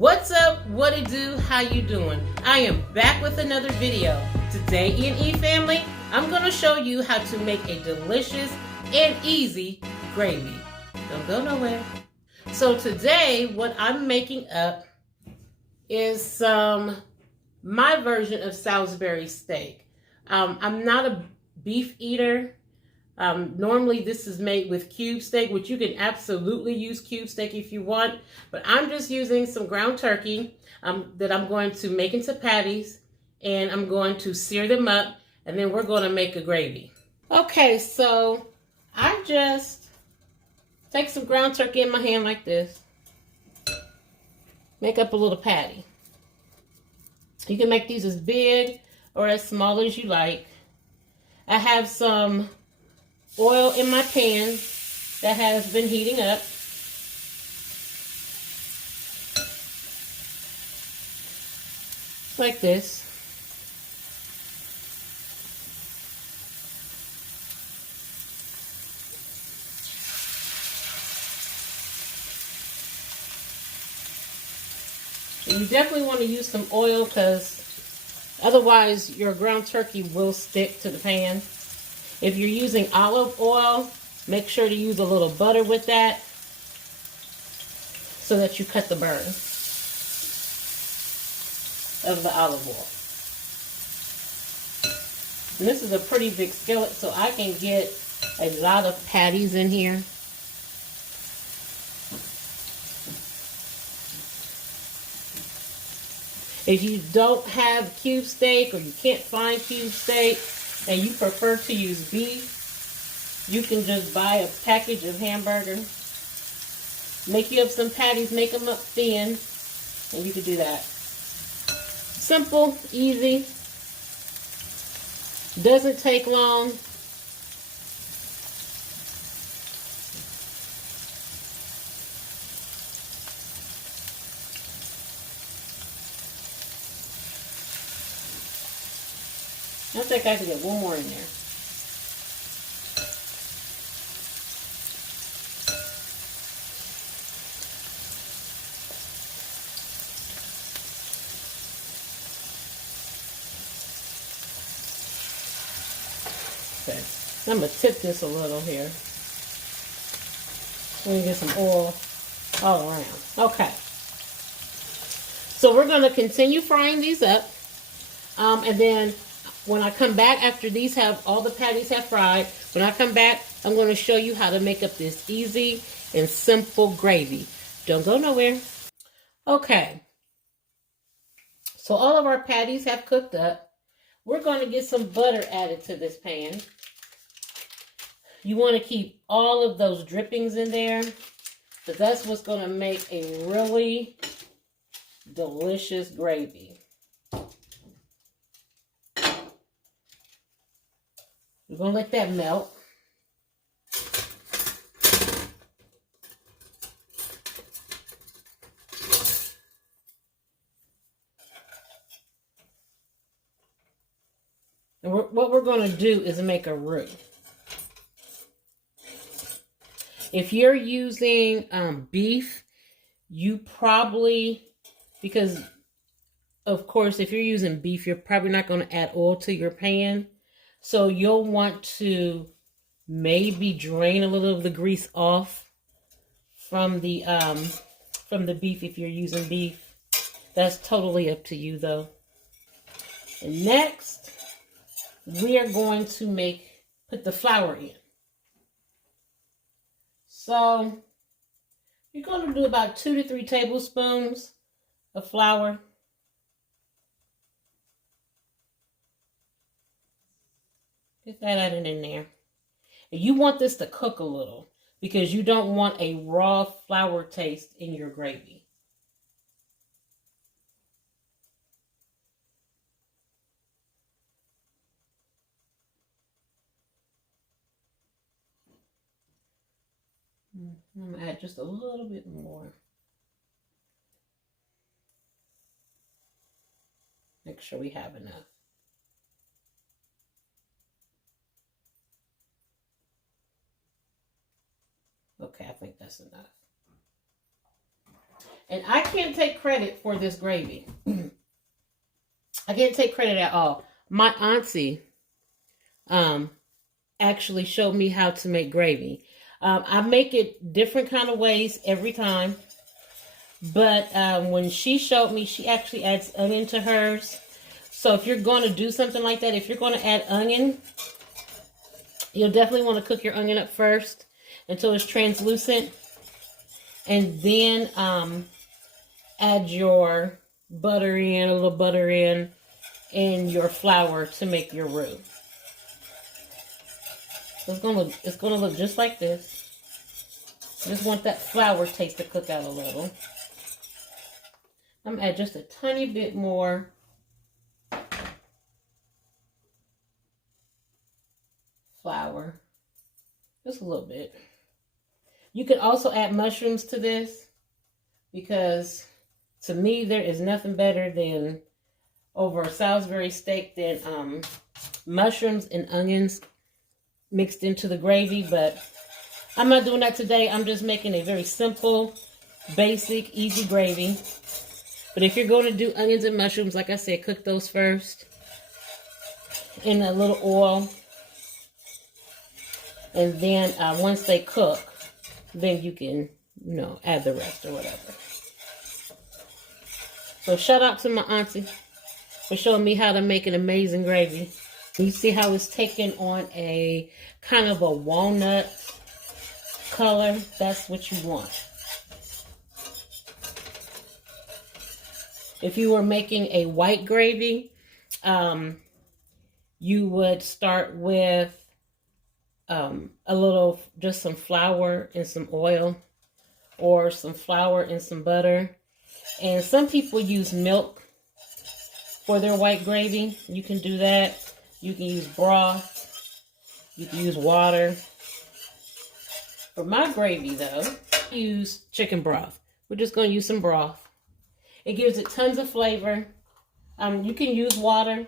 What's up? What it do? How you doing? I am back with another video. Today, E&E family, I'm going to show you how to make a delicious and easy gravy. Don't go nowhere. So today, what I'm making up is my version of Salisbury steak. I'm not a beef eater. Normally this is made with cube steak, which you can absolutely use cube steak if you want, but I'm just using some ground turkey that I'm going to make into patties, and I'm going to sear them up, and then we're going to make a gravy. Okay, so I just take some ground turkey in my hand like this, make up a little patty. You can make these as big or as small as you like. I have some oil in my pan that has been heating up. Like this. You definitely want to use some oil because otherwise your ground turkey will stick to the pan. If you're using olive oil, make sure to use a little butter with that so that you cut the burn of the olive oil. And this is a pretty big skillet, so I can get a lot of patties in here. If you don't have cube steak or you can't find cube steak, and you prefer to use beef, you can just buy a package of hamburger, make you up some patties, make them up thin, and you can do that. Simple, easy, doesn't take long. I think I can get one more in there. Okay, I'm going to tip this a little here. Let me get some oil all around. Okay. So we're going to continue frying these up. And then when I come back after these have, all the patties have fried, when I come back, I'm going to show you how to make up this easy and simple gravy. Don't go nowhere. Okay. So all of our patties have cooked up. We're going to get some butter added to this pan. You want to keep all of those drippings in there, because that's what's going to make a really delicious gravy. We're going to let that melt. And what we're going to do is make a roux. If you're using beef, you probably, because of course if you're using beef, you're probably not going to add oil to your pan. So you'll want to maybe drain a little of the grease off from the beef if you're using beef. That's totally up to you though. And next, we are going to put the flour in. So you're going to do about 2 to 3 tablespoons of flour. Get that added in there. And you want this to cook a little because you don't want a raw flour taste in your gravy. I'm going to add just a little bit more. Make sure we have enough. Okay, I think that's enough. And I can't take credit for this gravy. I can't take credit at all. My auntie actually showed me how to make gravy. I make it different kind of ways every time. But when she showed me, she actually adds onion to hers. So if you're going to do something like that, if you're going to add onion, you'll definitely want to cook your onion up first until it's translucent. And then add your butter in, a little butter in, and your flour to make your roux. So it's gonna look just like this. Just want that flour taste to cook out a little. I'm gonna add just a tiny bit more flour. Just a little bit. You could also add mushrooms to this, because to me there is nothing better than over a Salisbury steak than mushrooms and onions mixed into the gravy. But I'm not doing that today. I'm just making a very simple, basic, easy gravy. But if you're going to do onions and mushrooms, like I said, cook those first in a little oil. And then once they cook, then you can, add the rest or whatever. So shout out to my auntie for showing me how to make an amazing gravy. You see how it's taken on a kind of a walnut color? That's what you want. If you were making a white gravy, you would start with just some flour and some oil, or some flour and some butter. And some people use milk for their white gravy. You can do that. You can use broth. You can use water. For my gravy, though, I use chicken broth. We're just going to use some broth. It gives it tons of flavor. You can use water.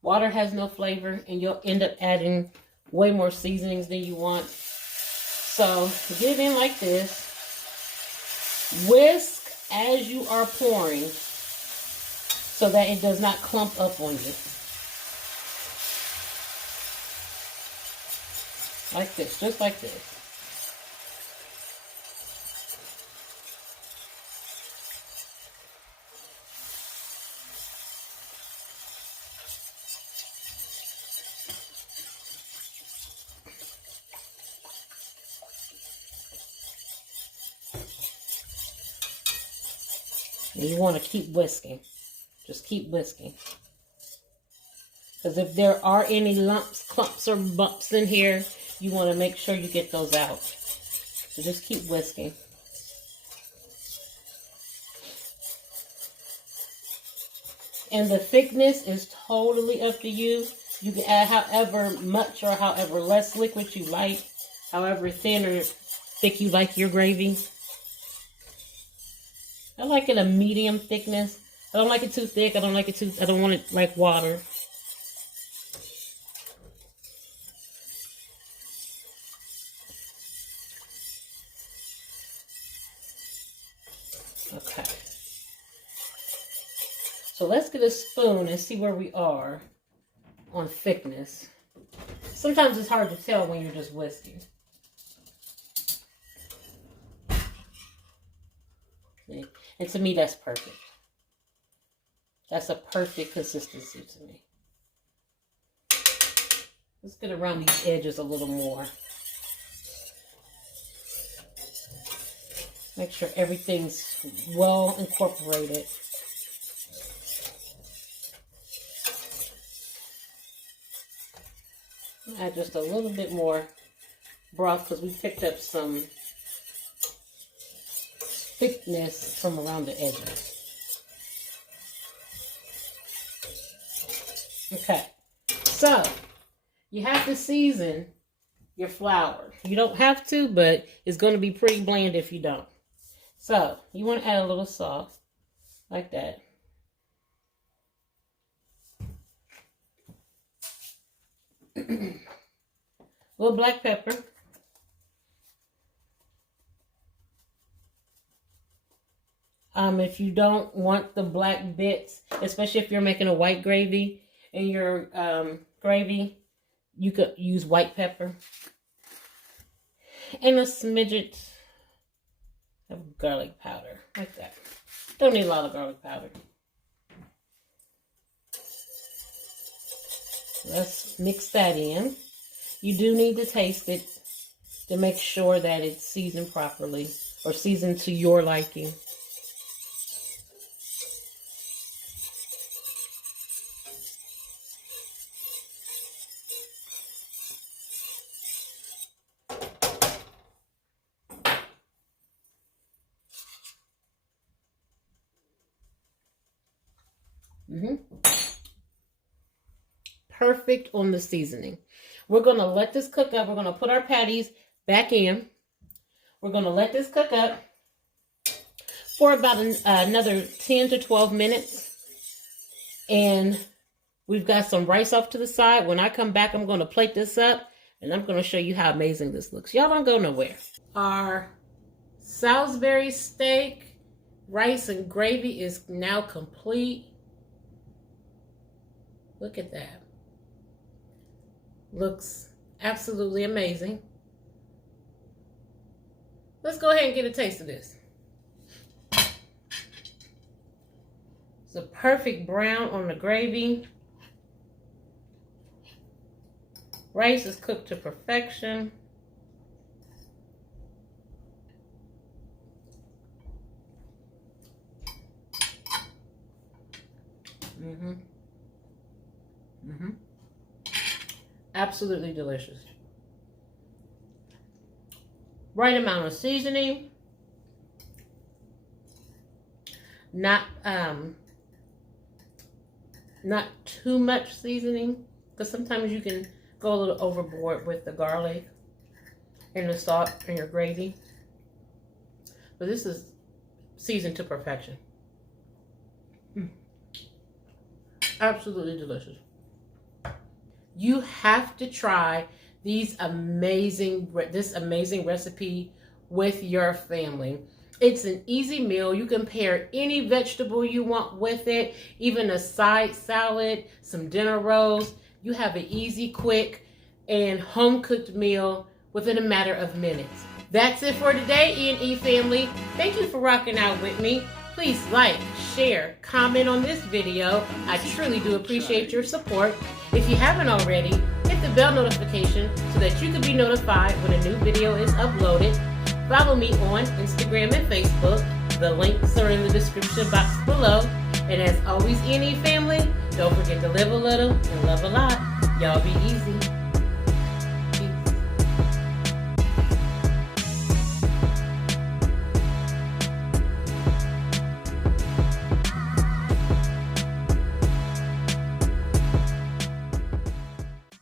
Water has no flavor, and you'll end up adding way more seasonings than you want. So get it in like this. Whisk as you are pouring so that it does not clump up on you. Like this, just like this. And you want to keep whisking. Just keep whisking. Because if there are any lumps, clumps, or bumps in here, you want to make sure you get those out. So just keep whisking. And the thickness is totally up to you. You can add however much or however less liquid you like. However thin or thick you like your gravy. I like it a medium thickness. I don't like it too thick. I don't want it like water. Okay. So let's get a spoon and see where we are on thickness. Sometimes it's hard to tell when you're just whisking. And to me, that's perfect. That's a perfect consistency to me. Let's get around these edges a little more. Make sure everything's well incorporated. Add just a little bit more broth because we picked up some thickness from around the edges. Okay, so you have to season your flour. You don't have to, but it's going to be pretty bland if you don't. So you want to add a little salt, like that. A little black pepper. If you don't want the black bits, especially if you're making a white gravy in your gravy, you could use white pepper. And a smidget of garlic powder, like that. Don't need a lot of garlic powder. Let's mix that in. You do need to taste it to make sure that it's seasoned properly or seasoned to your liking. Perfect on the seasoning. We're going to let this cook up. We're going to put our patties back in. We're going to let this cook up for about another 10 to 12 minutes. And we've got some rice off to the side. When I come back, I'm going to plate this up and I'm going to show you how amazing this looks. Y'all don't go nowhere. Our Salisbury steak, rice, and gravy is now complete. Look at that. Looks absolutely amazing. Let's go ahead and get a taste of this. It's a perfect brown on the gravy. Rice is cooked to perfection. Absolutely delicious. Right amount of seasoning. Not too much seasoning, because sometimes you can go a little overboard with the garlic and the salt in your gravy. But this is seasoned to perfection. Absolutely delicious. You have to try this amazing recipe with your family. It's an easy meal. You can pair any vegetable you want with it, even a side salad, some dinner rolls. You have an easy, quick, and home-cooked meal within a matter of minutes. That's it for today, E&E family. Thank you for rocking out with me. Please like, share, comment on this video. I truly do appreciate your support. If you haven't already, hit the bell notification so that you can be notified when a new video is uploaded. Follow me on Instagram and Facebook. The links are in the description box below. And as always, E&E family, don't forget to live a little and love a lot. Y'all be easy.